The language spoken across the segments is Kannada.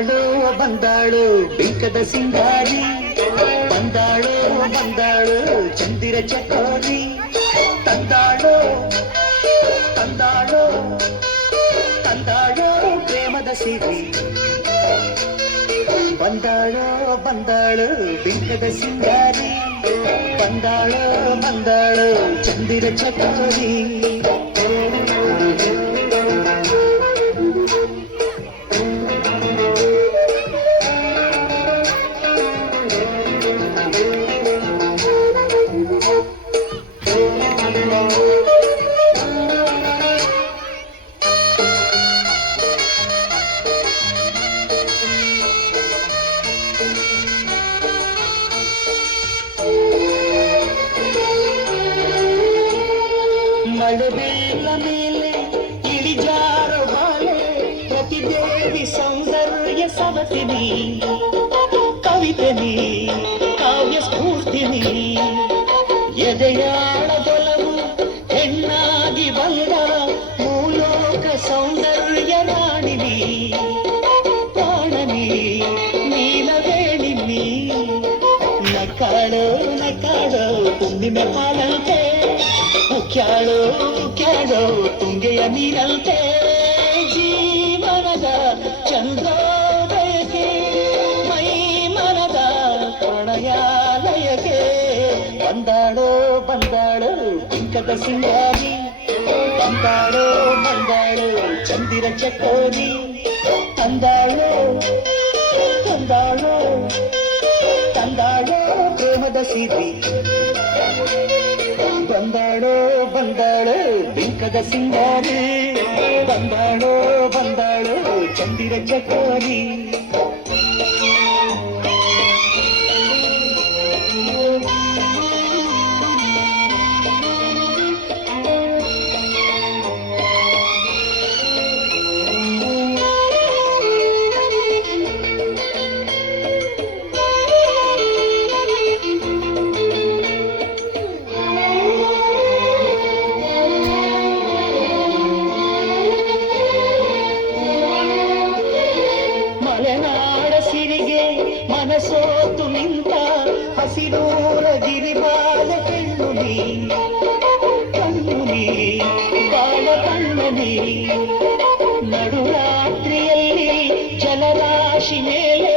ಬಂದಾಳು ಬಂದಾಳು ಬಿಂಕದ ಸಿಂಗಾರಿ, ಬಂದಾಳು ಬಂದಾಳು ಚಂದಿರ ಚಕೋರಿ, ತಂದಾಳು ತಂದಾಳು ತಂದಾಳು ಪ್ರೇಮದ ಸಿರಿ. ಬಂದಾಳು ಬಂದಾಳು ಬಿಂಕದ ಸಿಂಗಾರಿ, ಬಂದಾಳು ಬಂದಾಳು ಚಂದಿರ ಚಕೋರಿ. ಮಳೆಬೇಲ ಮೇಲೆ ಇಳಿಜಾರು ಬಾಲೆ, ಪ್ರತಿದೇವಿ ಸೌಂದರ್ಯ ಸವತಿನಿ, ಕವಿತೆನಿ ಕಾವ್ಯ ಸ್ಫೂರ್ತಿನಿ, ಎದೆಯಾಳದೊಲವು ಹೆಣ್ಣಾಗಿ ಬಂದ ಮೂಲೋಕ ಸೌಂದರ್ಯ ರಾಣಿನಿ, ಪ್ರಾಣನಿ ನೀಲವೇಣಿನಿ, ನಕ್ಕಾಳೋ ನಕ್ಕಾಳೋ ತುಂಬಿನ ಹಾಲಂತೆ, ಮುಖ್ಯಾಳೋ ಮುಖ್ಯಾಳೋ ತುಂಗೆಯ ನೀರಂತೆ, ಜೀವನದ ಚಂದ್ರೋದಯಕ್ಕೆ ಮೈ ಮನದ ಪ್ರಣಯಾಲಯಕ್ಕೆ. ಬಂದಾಳೋ ಬಂದಾಳು ಬಿಂಕದ ಸಿಂಗಾರಿ, ಬಂದಾಳೋ ಬಂದಾಳು ಚಂದಿರ ಚಕೋರಿ, ತಂದಾಳೋ ತಂದಾಳೋ ತಂದಾಳೋ ಪ್ರೇಮದ ಸಿರಿ. ಬಂದಾಳೋ ಬಂದಾಳು ಬಿಂಕದ ಸಿಂಗಾರಿ, ಬಂದಾಳೋ ಬಂದಾಳು ಚಂದಿರ ಚಕೋರಿ. ಮಲೆನಾಡ ಸಿರಿಗೆ ಮನಸೋತು ನಿಂತ ಹಸಿರೂರ ಗಿರಿಬಾಲ ಕಣ್ಣುನಿ, ಕಣ್ಣುನಿ ಬಾಲ ಕಣ್ಣುನಿ, ನಡುರಾತ್ರಿಯಲ್ಲಿ ಜಲರಾಶಿ ಮೇಲೆ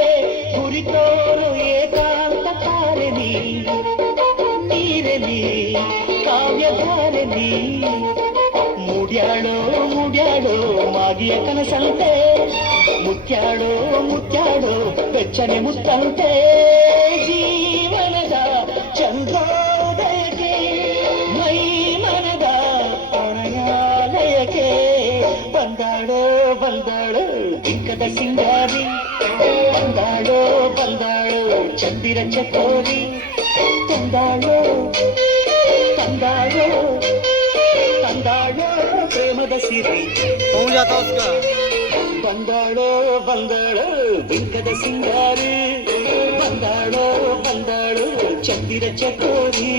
ಗುರಿತೋರು ಏಕಾಂತ ತಾರೆನಿ, ನೀರೆನಿ ಕಾವ್ಯಧಾರೆನಿ, ಮುಡ್ಯಾಳೋ ಮುಡ್ಯಾಳೋ ಮಾಗಿಯ ಕನಸಂತೆ, ಮುತ್ಯಾಡೋ ಮುತ್ಯಾಡೋ ಬೆಚ್ಚನೆ ಮುತ್ತಂತೆ, ಜೀವನದ ಚಂದ್ರೋದಯಕ್ಕೆ ಮೈ ಮನದ ಪ್ರಣಯಾಲಯಕ್ಕೆ. ಬಂದಾಳೋ ಬಂದಾಳು ಬಿಂಕದ ಸಿಂಗಾರಿ, ಬಂದಾಳೋ ಬಂದಾಳು ಚಂದಿರ ಚಕೋರಿ, ತಂದಾಳೋ ತಂದಾಳೋ ತಂದಾಳೋ ಪ್ರೇಮದ ಸಿರಿ. ಬಂದಾಳೋ ಬಂದಾಳು ಬಿಂಕದ ಸಿಂಗಾರಿ, ಬಂದಾಳೋ ಬಂದಾಳು ಚಂದಿರ ಚಕೋರಿ.